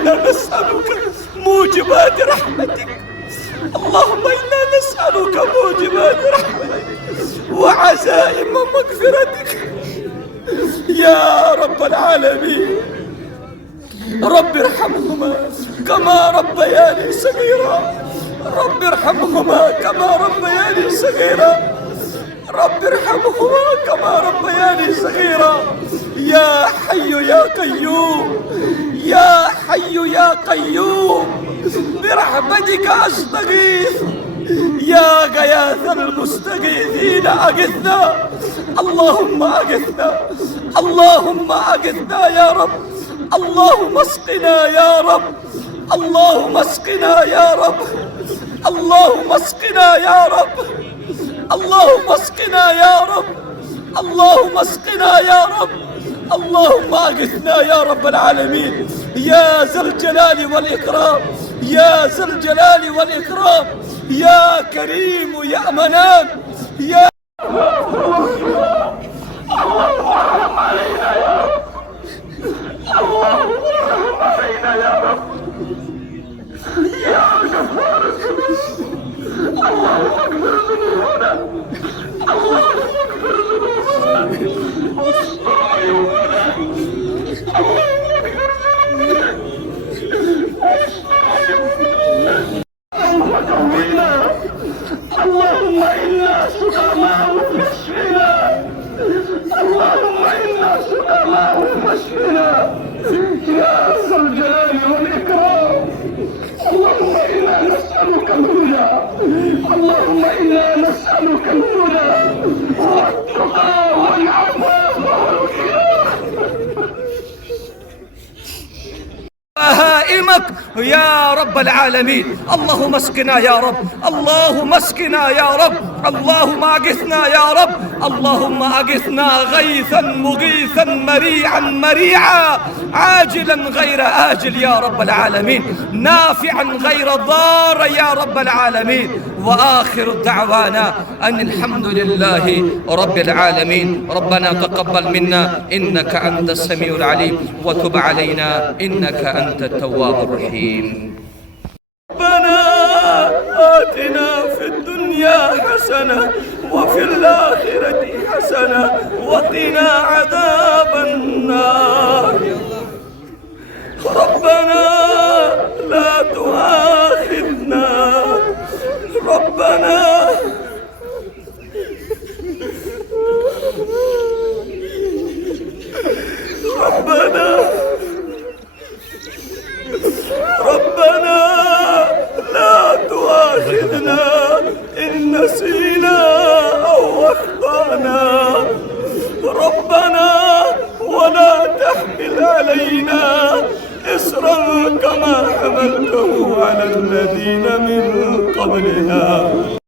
إنا نسألك موجبات رحمتك. اللهم إنا نسألك موجبات رحمتك وعزائم مغفرتك يا رب العالمين. رب ارحمهما كما ربياني صغيرا، رب ارحمهما كما ربياني صغيرا، رب ارحمهما كما ربياني صغيرا. يا حي يا قيوم، يا حي يا قيوم، برحمتك أستغيث يا غياث المستغيثين أغثنا. اللهم أغثنا، اللهم أغثنا يا رب. اللهم اسقنا يا رب، اللهم اسقنا يا رب، اللهم اسقنا يا رب، اللهم اسقنا يا رب، اللهم اسقنا يا رب. اللهم اغثنا يا رب العالمين يا ذا الجلال والإكرام، يا ذا الجلال والإكرام، يا كريم يا منان يا اللهم علينا يا رب، اللهم علينا يا رب يا غفار الذنوب. اللهم اغفر ذنوبنا، اللهم اغفر ذنوبنا واستر عيوبنا، اللهم اغفر ذنوبنا واستر عيوبنا. اللهم قوينا، اللهم انا سقماء فاشفنا، اللهم انا سقماء فاشفنا يا ذا الجلال والإكرام. اللهم إنا نسألك الهدى، اللهم إنا نسألك الهدى والتقى والعفاف والغنى. بهائمك يا رب العالمين. اللهم اسقنا يا رب، اللهم اسقنا يا رب، اللهم اغثنا يا رب، اللهم اغثنا غيثا مغيثا مريعا مريعا، عاجلا غير آجل يا رب العالمين، نافعا غير ضار يا رب العالمين. وآخر دعوانا أن الحمد لله رب العالمين. ربنا تقبل منا إنك أنت السميع العليم، وتب علينا إنك أنت التواب الرحيم. ربنا آتنا في الدنيا حسنة وفي الآخرة حسنة وقنا عذاب النار. ربنا لا تؤاخذنا، ربنا ربنا لا تؤاخذنا إن نسينا أو أخطأنا. ربنا ولا تحمل علينا إصرا كما حملته على الذين من قبلنا.